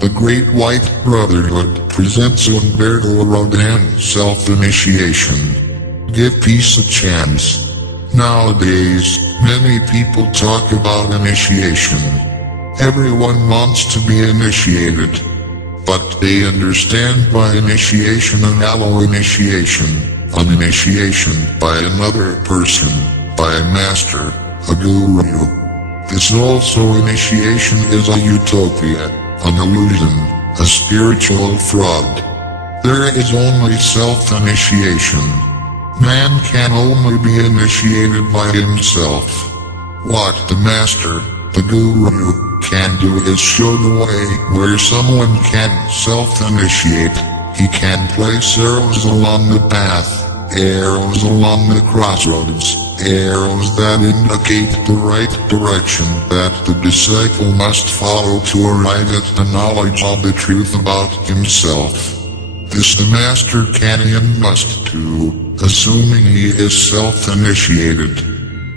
The Great White Brotherhood presents Humberto Rohden Self-Initiation. Give peace a chance. Nowadays, many people talk about initiation. Everyone wants to be initiated. But they understand by initiation an allo-initiation, an initiation by another person, by a master, a guru. This also initiation is a utopia, an illusion, a spiritual fraud. There is only self-initiation. Man can only be initiated by himself. What the master, the guru, can do is show the way where someone can self-initiate. He can place arrows along the path, arrows along the crossroads, arrows that indicate the right direction that the disciple must follow to arrive at the knowledge of the truth about himself. This the master can and must do, assuming he is self-initiated.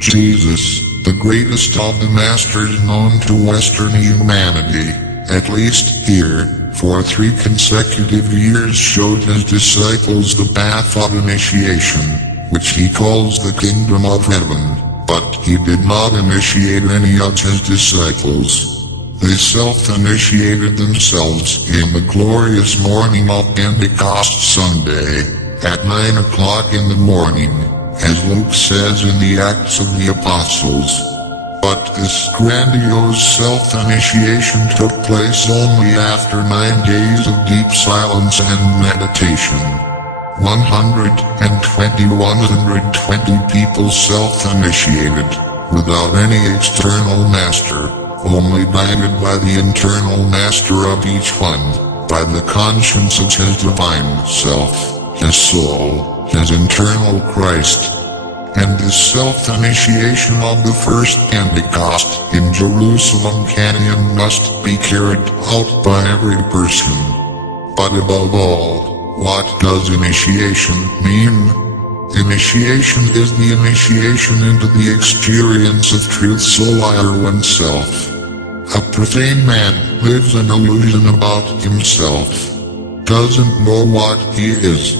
Jesus, the greatest of the masters known to Western humanity, at least here, for 3 consecutive years showed his disciples the path of initiation, which he calls the kingdom of heaven, but he did not initiate any of his disciples. They self-initiated themselves in the glorious morning of Pentecost Sunday, at 9 o'clock in the morning, as Luke says in the Acts of the Apostles. But this grandiose self-initiation took place only after 9 days of deep silence and meditation. 120 people self-initiated, without any external master, only guided by the internal master of each one, by the conscience of his divine self, his soul, his internal Christ. And this self-initiation of the first Pentecost in Jerusalem can and must be carried out by every person. But above all, what does initiation mean? Initiation is the initiation into the experience of truth solar oneself. A profane man lives an illusion about himself, doesn't know what he is.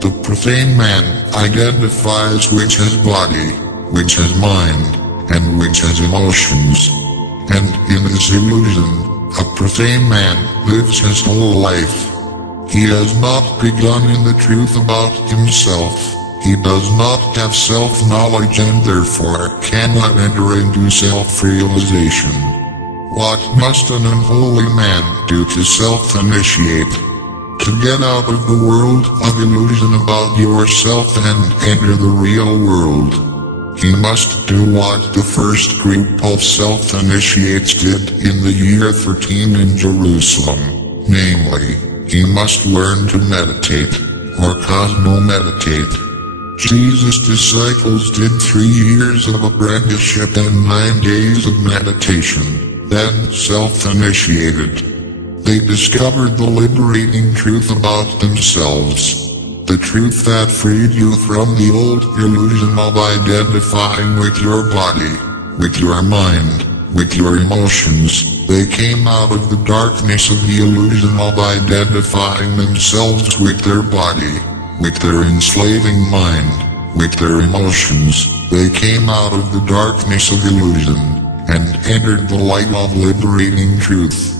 The profane man identifies with his body, with his mind, and with his emotions. And in this illusion, a profane man lives his whole life. He has not begun in the truth about himself. He does not have self-knowledge and therefore cannot enter into self-realization. What must an unholy man do to self-initiate? To get out of the world of illusion about yourself and enter the real world, he must do what the first group of self-initiates did in the year 13 in Jerusalem, namely, he must learn to meditate, or cosmo-meditate. Jesus' disciples did 3 years of apprenticeship and 9 days of meditation, then self-initiated. They discovered the liberating truth about themselves, the truth that freed you from the old illusion of identifying with your body, with your mind, with your emotions. They came out of the darkness of the illusion of identifying themselves with their body, with their enslaving mind, with their emotions. They came out of the darkness of illusion, and entered the light of liberating truth.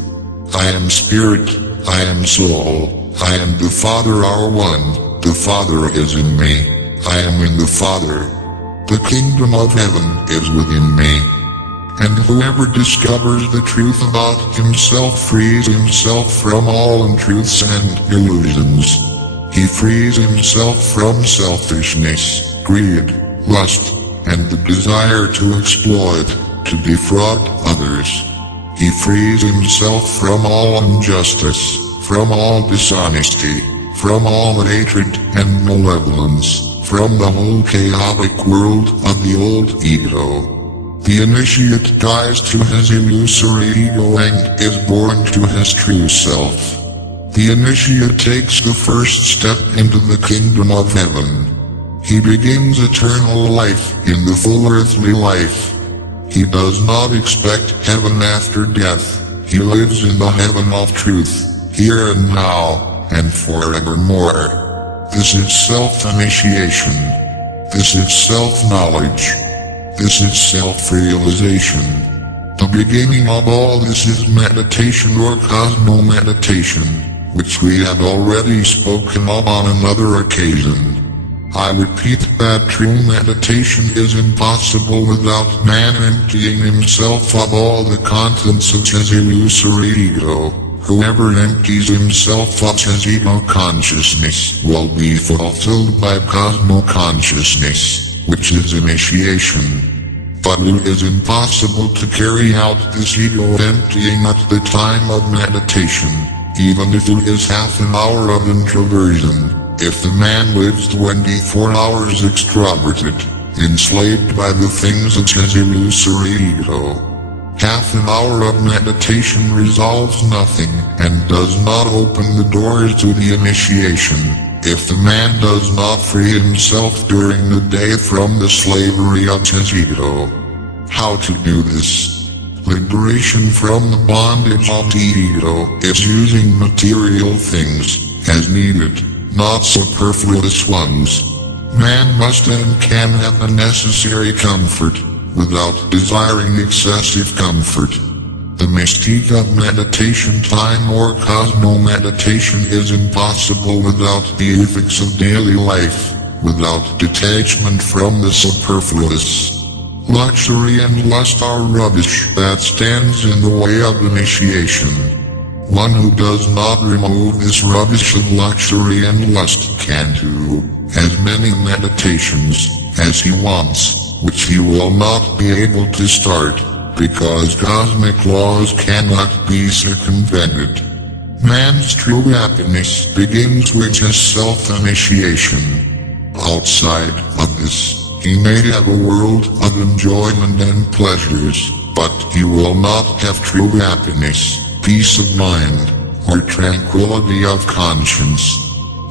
I am spirit, I am soul, I am the Father are one, the Father is in me, I am in the Father. The kingdom of heaven is within me. And whoever discovers the truth about himself frees himself from all untruths and illusions. He frees himself from selfishness, greed, lust, and the desire to exploit, to defraud others. He frees himself from all injustice, from all dishonesty, from all hatred and malevolence, from the whole chaotic world of the old ego. The initiate dies to his illusory ego and is born to his true self. The initiate takes the first step into the kingdom of heaven. He begins eternal life in the full earthly life. He does not expect heaven after death. he lives in the heaven of truth, here and now, and forevermore. This is self-initiation. This is self-knowledge. This is self-realization. The beginning of all this is meditation or cosmo-meditation, which we have already spoken of on another occasion. I repeat that true meditation is impossible without man emptying himself of all the contents of his illusory ego. Whoever empties himself of his ego consciousness will be fulfilled by cosmo-consciousness, which is initiation. But it is impossible to carry out this ego emptying at the time of meditation, even if it is half an hour of introversion. If the man lives 24 hours extroverted, enslaved by the things of his illusory ego, half an hour of meditation resolves nothing, and does not open the doors to the initiation. If the man does not free himself during the day from the slavery of his ego. How to do this? Liberation from the bondage of the ego is using material things, as needed, not superfluous ones. Man must and can have the necessary comfort, without desiring excessive comfort. The mystique of meditation time or cosmo-meditation is impossible without the ethics of daily life, without detachment from the superfluous. Luxury and lust are rubbish that stands in the way of initiation. One who does not remove this rubbish of luxury and lust can do as many meditations as he wants, which he will not be able to start, because cosmic laws cannot be circumvented. Man's true happiness begins with his self-initiation. Outside of this, he may have a world of enjoyment and pleasures, but he will not have true happiness, peace of mind, or tranquility of conscience.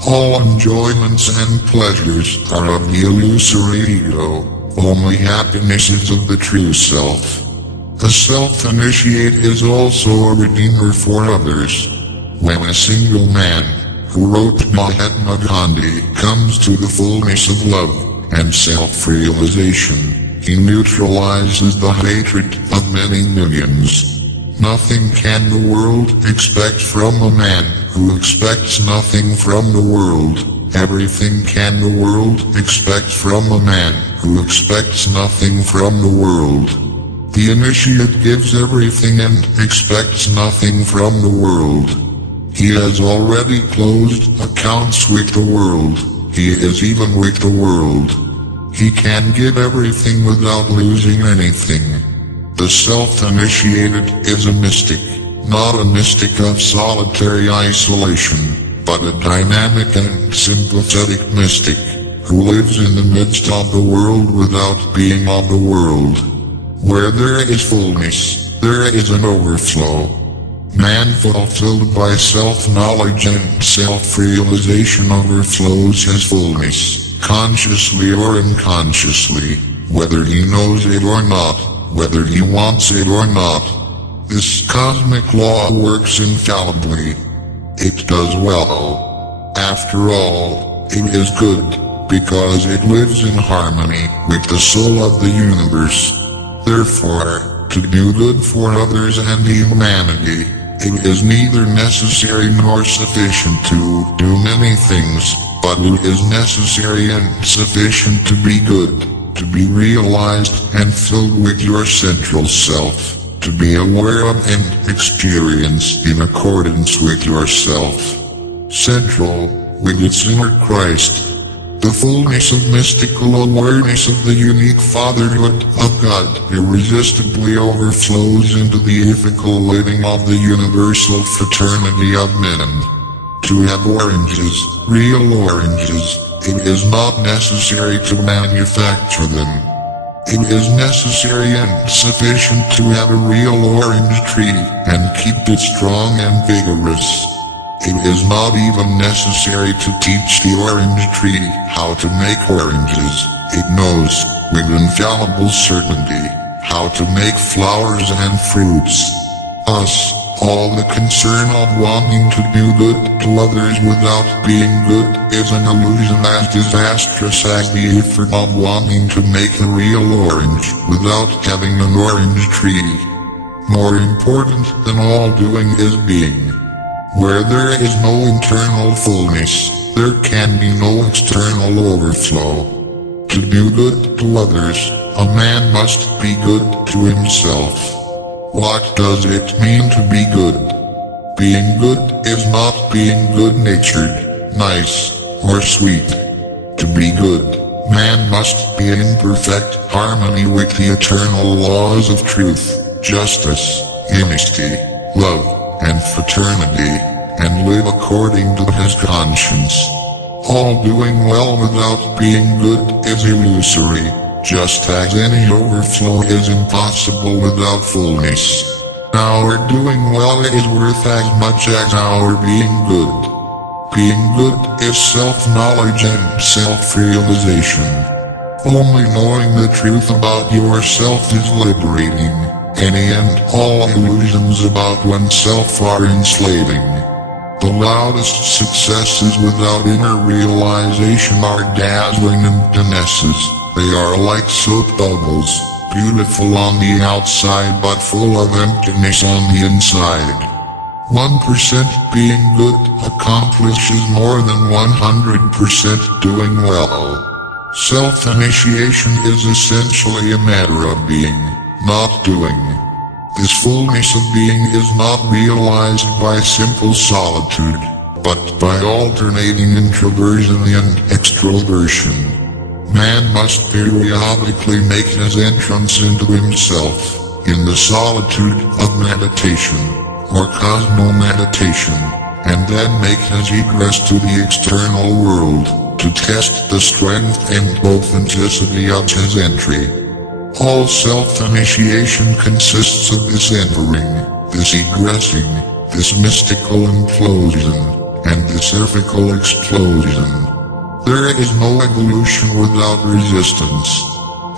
All enjoyments and pleasures are of the illusory ego, only happiness is of the true self. A self-initiate is also a redeemer for others. When a single man, who wrote Mahatma Gandhi, comes to the fullness of love and self-realization, he neutralizes the hatred of many millions. Nothing can the world expect from a man who expects nothing from the world. Everything can the world expect from a man who expects nothing from the world. The initiate gives everything and expects nothing from the world. He has already closed accounts with the world. He is even with the world. He can give everything without losing anything. The self-initiated is a mystic, not a mystic of solitary isolation, but a dynamic and sympathetic mystic, who lives in the midst of the world without being of the world. Where there is fullness, there is an overflow. Man fulfilled by self-knowledge and self-realization overflows his fullness, consciously or unconsciously, whether he knows it or not, whether he wants it or not. This cosmic law works infallibly. It does well. After all, it is good, because it lives in harmony with the soul of the universe. Therefore, to do good for others and humanity, it is neither necessary nor sufficient to do many things, but it is necessary and sufficient to be good, to be realized and filled with your central self, to be aware of and experience in accordance with yourself. Central, with its inner Christ, the fullness of mystical awareness of the unique fatherhood of God irresistibly overflows into the ethical living of the universal fraternity of men. To have oranges, real oranges, it is not necessary to manufacture them. It is necessary and sufficient to have a real orange tree and keep it strong and vigorous. It is not even necessary to teach the orange tree how to make oranges. It knows, with infallible certainty, how to make flowers and fruits. Thus, all the concern of wanting to do good to others without being good is an illusion as disastrous as the effort of wanting to make a real orange without having an orange tree. More important than all doing is being. Where there is no internal fullness, there can be no external overflow. To do good to others, a man must be good to himself. What does it mean to be good? Being good is not being good-natured, nice, or sweet. To be good, man must be in perfect harmony with the eternal laws of truth, justice, honesty, love, and fraternity, and live according to his conscience. All doing well without being good is illusory. Just as any overflow is impossible without fullness. Our doing well is worth as much as our being good. Being good is self-knowledge and self-realization. Only knowing the truth about yourself is liberating. Any and all illusions about oneself are enslaving. The loudest successes without inner realization are dazzling emptinesses. They are like soap bubbles, beautiful on the outside but full of emptiness on the inside. 1% being good accomplishes more than 100% doing well. Self-initiation is essentially a matter of being, not doing. This fullness of being is not realized by simple solitude, but by alternating introversion and extroversion. Man must periodically make his entrance into himself, in the solitude of meditation, or cosmo-meditation, and then make his egress to the external world, to test the strength and authenticity of his entry. All self-initiation consists of this entering, this egressing, this mystical implosion, and this ethical explosion. There is no evolution without resistance.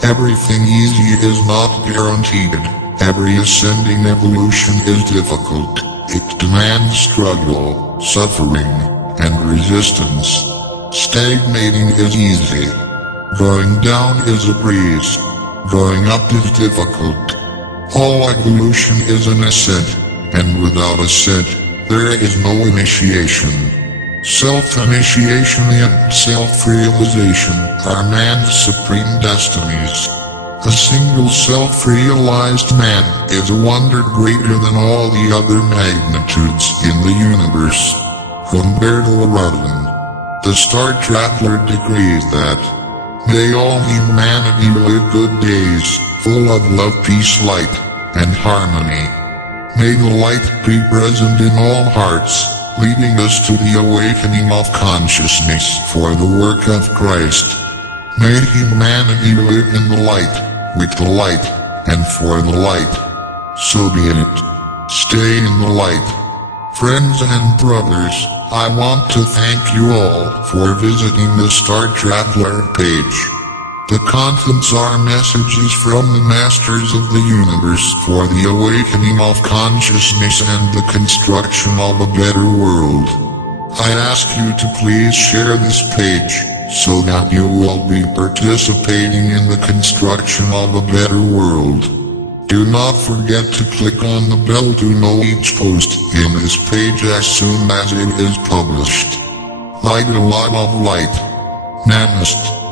Everything easy is not guaranteed. Every ascending evolution is difficult. It demands struggle, suffering, and resistance. Stagnating is easy. Going down is a breeze. Going up is difficult. All evolution is an ascent, and without ascent, there is no initiation. Self-initiation and self-realization are man's supreme destinies. A single self-realized man is a wonder greater than all the other magnitudes in the universe. Humberto Rohden, the Star Traveler, decrees that, may all humanity live good days, full of love, peace, light, and harmony. May the light be present in all hearts, leading us to the awakening of consciousness for the work of Christ. May humanity live in the light, with the light, and for the light. So be it. Stay in the light. Friends and brothers, I want to thank you all for visiting the Star Traveler page. The contents are messages from the Masters of the Universe for the awakening of consciousness and the construction of a better world. I ask you to please share this page, so that you will be participating in the construction of a better world. Do not forget to click on the bell to know each post in this page as soon as it is published. Light, a lot of light. Namaste.